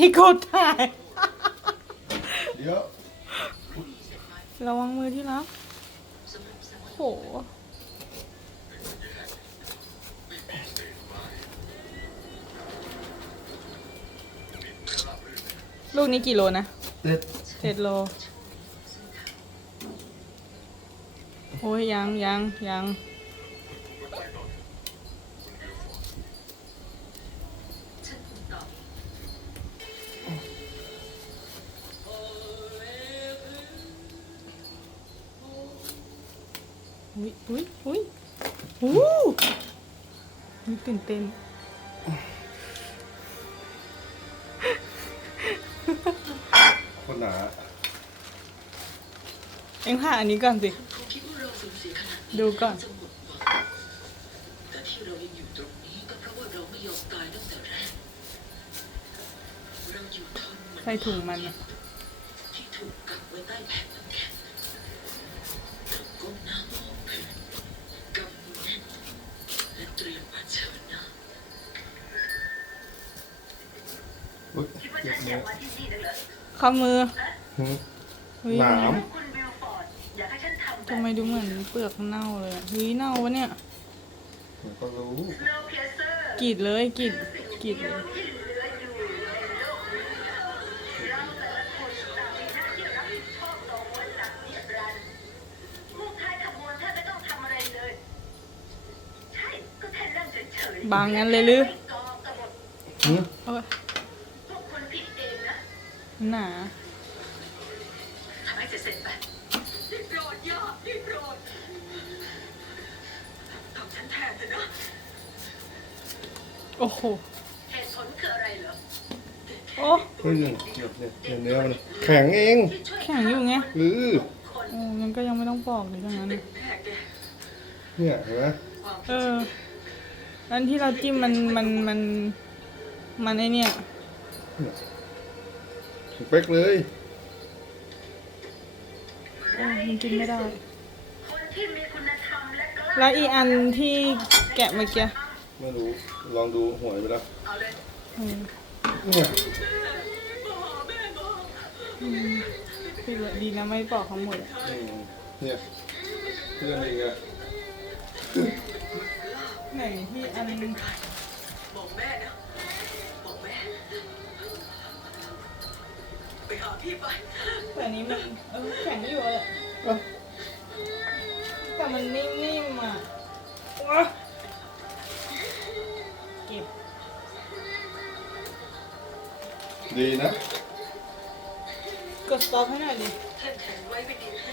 ได้กดถ่ายเดี๋ยวระวังมือที่รักโหลูกนี้กี่โลนะเด็ดเจ็ดโล โอ้ยยังยังยัง อุ้ยอุ้ยอุ้ยอู้หูตื่นเต้นคนหนาเอ็งผ่าอันนี้ก่อนสิคิดว่าเราสูญเสียขนาดนี้ดูก่อนจะหมดหวังแต่ที่เรายังอยู่ตรงนี้ก็เพราะว่าเราไม่ยอมตายตั้งแต่แรกเราอยู่ทนเหมือน ใส่ถุงมันอะที่ถูกกักไว้ใต้แผ่น นื้อข้อมือหืมเฮ้ยหนามทำไมดูเหมือนเปลือกเน่าเลยอะเฮ้ยเน่าวะเนี่ยผมก็รู้กรีดเลยกรีดกรีดเลยบางงั้นเลยหรือหืม เอ้ย หนาทำให้เสร็จๆไปรีบโปรดย่ารีบโปรดทำฉันแทนเถอะนะโอ้โหเหตุผลคืออะไรเหรอโอ้เฮ้ยเนี่ยเนี่ยเนี่ยเนื้อมันแข็งเองที่ช่วยแข็งอยู่ไงเออคนโอ้งั้นก็ยังไม่ต้องปอกเลยทั้งนั้นเป็อะนแม่แกเนี่ยเห็นไหมความเอออันที่เราจิ้มมันมันมันมันไอเนี่ยส เป๊กเลยโอ้มันกินไม่ได้คนที่มีคุณธรรมและกล้าแล้วอีอันที่แกะเมื่อกี้ไม่รู้ลองดูหวยไปแล้วเอาเลยอืมเนี่ยคือดีนะไม่ปอกทั้งหมดอะอืมเนี่ยเพื่อนเองอะไหนที่อัน บอกแม่นะ พี่ไปแต่อันนี้มันเออแข็งอยู่อะแหละเอ้าแต่มันนิ่มๆอะว้าเก็บดีนะ กดสต็อปให้หน่อยดิเข้มแข็งไว้ไม่ดีพ